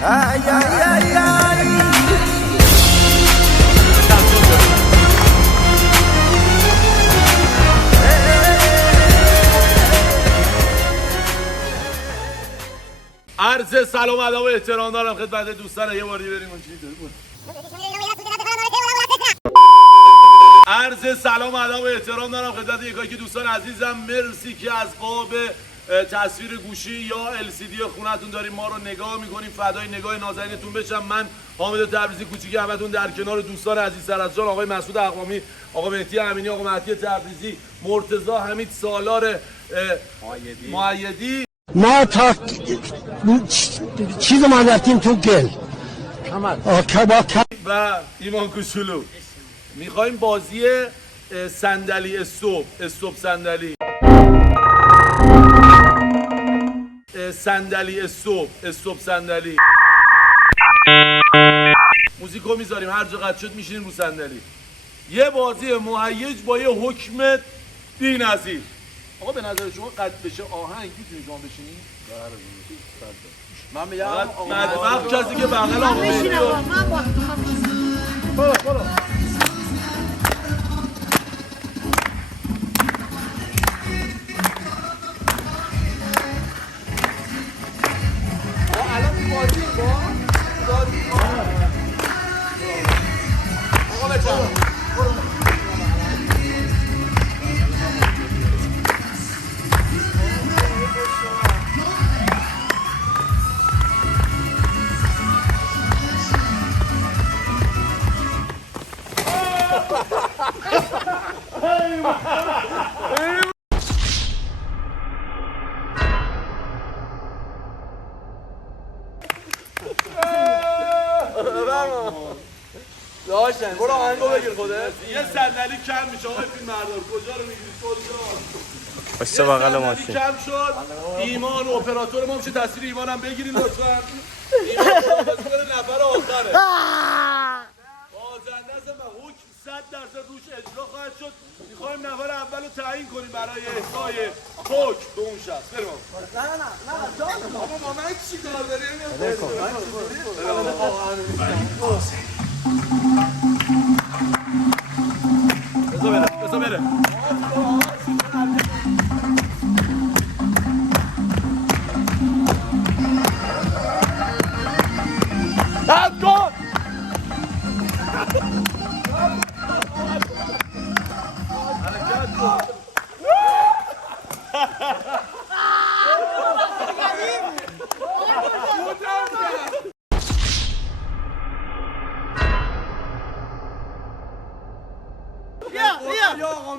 ay, ay, ay, ay. عرض سلام ادب و احترام دارم خدمت دوستان. یه باری بریم اون چیزی بود. عرض سلام ادب و احترام دارم خدمت یکایی که دوستان عزیزم، مرسی که از قاب تصویر گوشی یا LCD خونتون داریم ما رو نگاه میکنیم. فدای نگاه نازنینتون بشم. من حامد تبریزی کوچیکی همتون در کنار دوستان عزیز سرطان، آقای مسعود اقوامی، آقا مهدی امینی، آقا مهدی تبریزی، مرتضی، حمید سالار مؤیدی. ما تا چیز ما رفتیم تو گل و ایمان کوچولو. میخوایم بازی صندلی استوب صندلی صندلی استوب صندلی. موزیکو میذاریم، هر جا قد شد میشینیم رو صندلی. یه بازی مهیج با یه حکم بی‌نظیر. آقا به نظر شما قد بشه آهنگ میتونید شما بشینید؟ من میگم مدبخ کسی که بغل آقا مهدی برو داشتن برو آهنگو بگیر خودت. یه صندلی کم میشه آقای فیلم بردار. کجا رو میگیری؟ کجا؟ بسته بغل ماشین کم شد. ایمان و اپراتور ما میشه تصویر ایمانم بگیرین لطفا. ایمان خداحافظی نفر آخره. بازنده است و حکم 100% روش اجرا خواهد شد. میخوایم نفر اول رو تعیین کنیم برای احصای حکم به اون شخص. بریم آقا. بابا من چی کار داریم؟ بذار بره. رد کن.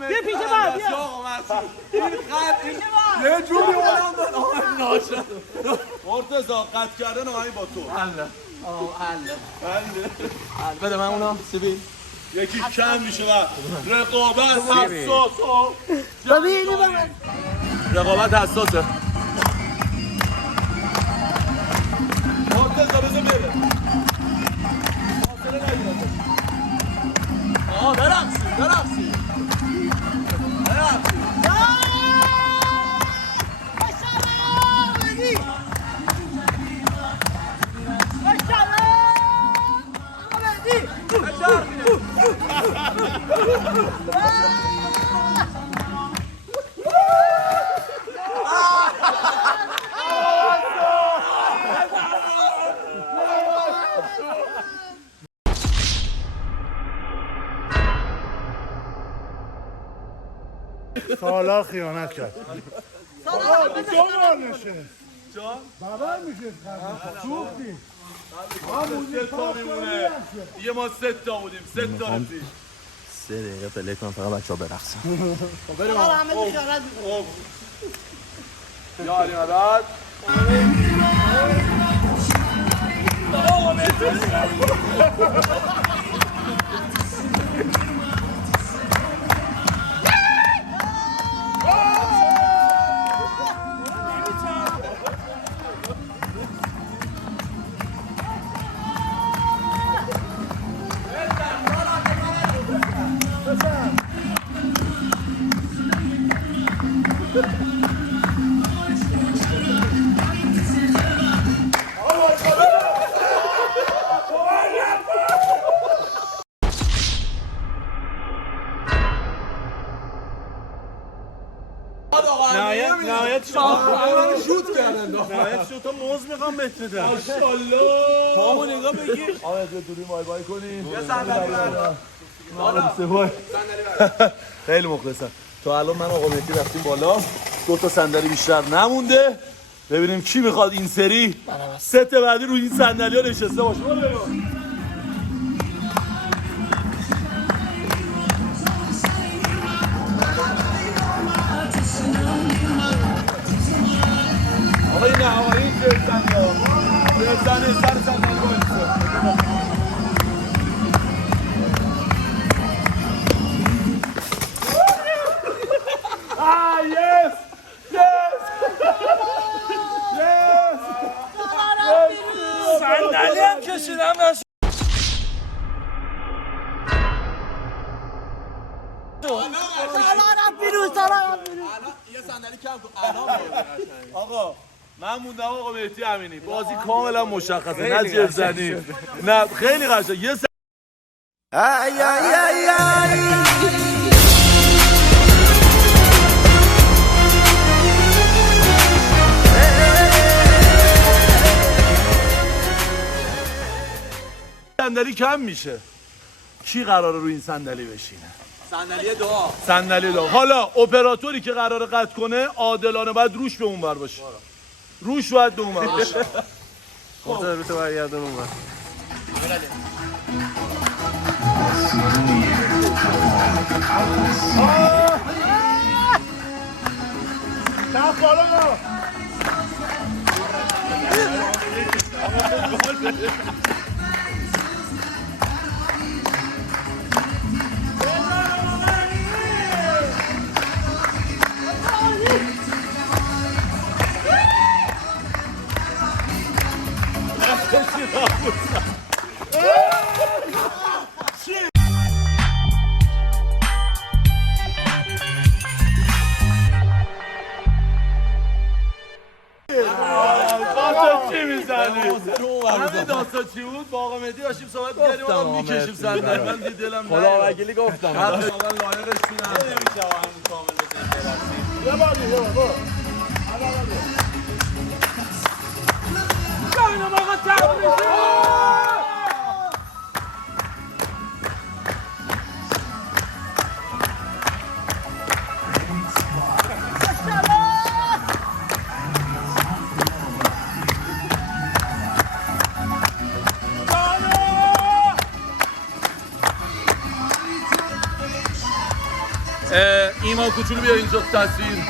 بیا پیش من بیا یه جوری اونم داد آهنگ ناشد. مرتضی قطع کردن آهنگ با تو. بده من اونا سیبیل یکی کم میشه و رقابت حساسه. رقابت حساسه. مرتضی بزن بره. حاصله نگیرده. آه برقصی. سالا خیانت کرد. سالا بار نشست. جان؟ بابر میشه سوختی. سه تا میمونه. یه ما 3 تا بودیم. 3 تا رفتیم. 3 دقیقه پلی کنم فقط بچه ها برقصن. بریم یا علی مدد. نه شو تا موز میخوام بهت بدم. ماشاءالله. پامو نگاه بگیر. آقا یه دوری بای بای کنیم. یه صندلی بردار. خیلی مخلصم. تا الان من آقا مهدی رفتیم بالا. 2 تا صندلی بیشتر نمونده. ببینیم کی میخواد این سری ست بعدی روی این صندلی‌ها نشسته باشه. آقای نه آقای این صندلی سر صندلی باشه. Ah, yes! Yes! Yes! صندلی هم کشیدم نشد. یه صندلی کم کن. آقا من موندم آقا مهدی امینی. بازی کاملا مشخصه. نه جر زنی. نه خیلی قشنگ. یه ay, ay, ay, ay. صندلی کم میشه. کی قراره روی این صندلی بشینه؟ صندلی دعا. صندلی دو. حالا اپراتوری که قراره قطع کنه عادلانه باید روش به اون بر باشه. روش باید به اون بر باشه. خب رو تو برگردون اون. کف بالا. چی میزنی؟ همه داستان چی بود؟ با آقا مهدی داشتیم صحبت کردیم آقا میکشیم صندلی. من دلم خدا وکیلی گفتم. واقعا لایقش بودم. نمیشه همین کامل بزنیم. یه بار دیگه برو. ایمان کوچولو بیا اینجا تصویر.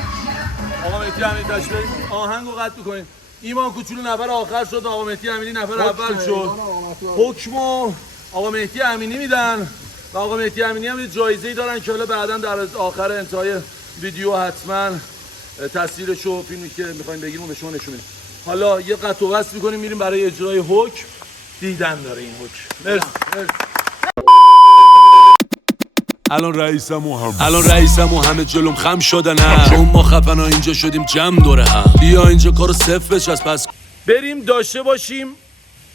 آقا مهدی امینی تشریف آهنگو قطع می‌کنین. ایمان کوچولو نفر آخر شد، آقا مهدی امینی نفر اول شد. حکمو آقا مهدی امینی میدن و آقا مهدی امینی هم یه جایزه‌ای دارن که حالا بعداً در آخر انتهای ویدیو حتما تصویرشو فیلمی که می‌خوایم بگیریم به شما نشون میدیم. حالا یه قطع و وصل می‌کنیم میریم برای اجرای حکم. دیدن داره این حکم. مرسی. الان رئیسم و همه جلوم خم شدن هم چون ما خفنا اینجا شدیم جمع دوره هم بیا اینجا کارو صفر بچسب پس بریم داشته باشیم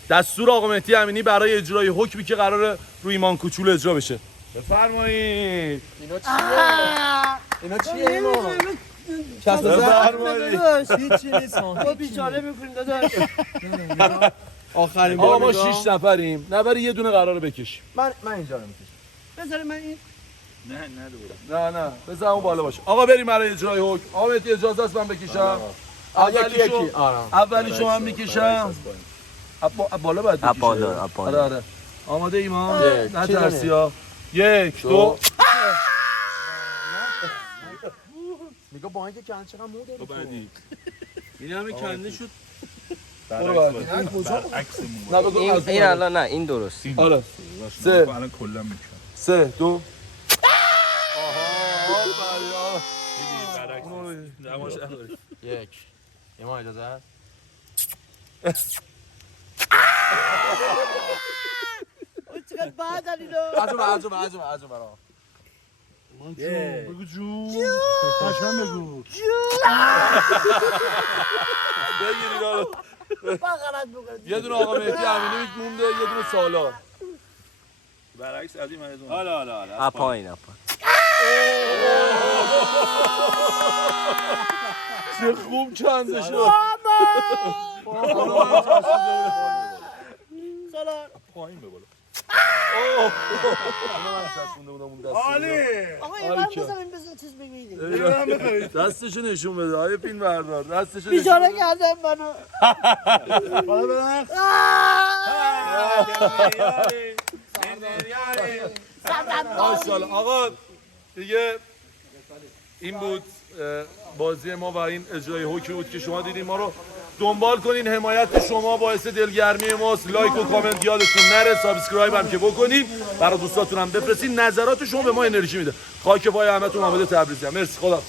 دستور آقا مهدی امینی برای اجرای حکمی که قراره روی ایمان کوچولو اجرا بشه. بفرمایید. اینا چیه ایمان؟ بفرمایید. هیچی نیست. تو بیچاره میکنی داداش. آخرین آقا بار ما 6 نفریم. نفر یه دونه قراره بکشیم. من اینجا رو میکشم. بذار من این نه بذار اون بالا باشه. آقا بریم برای اجرای حکم. آقا مهدی اجازه است من بکشم. یکی اولیشو من میکشم. بالا باید بکشه. آره. آماده ایمان؟ نه ترسی ها. 1 2 میگه با اینکه کن چقدر مو داری. بعدی این همه کنده شد. این الان نه این درست. آره 3 2 یک ایمان اجازه هست. چقدر بعد علینا عجب برا بگو جو قشنگ بگو بغلت بگو. یه دونه آقا مهدی امینی مونده، یه دونه سالار. برعکس از این من حالا اپاین چه خوب چنده شد پایین به بالا. عالی. آقا یه من بزنیم بزن چیز بگیریم دستشو نشون بده های فیلم بردار دستشو بیچاره کردم منو بالا برخ. ماشاءالله آقا دیگه این بود بازی ما و این اجرای حکمی بود که شما دیدین. ما رو دنبال کنین، حمایت شما باعث دلگرمی ماست. لایک و کامنت یادتون نره، سابسکرایب هم که بکنید، برای دوستاتون هم بفرستین. نظرات شما به ما انرژی میده. خاک پای همتون حامد تبریزی. مرسی، خدا.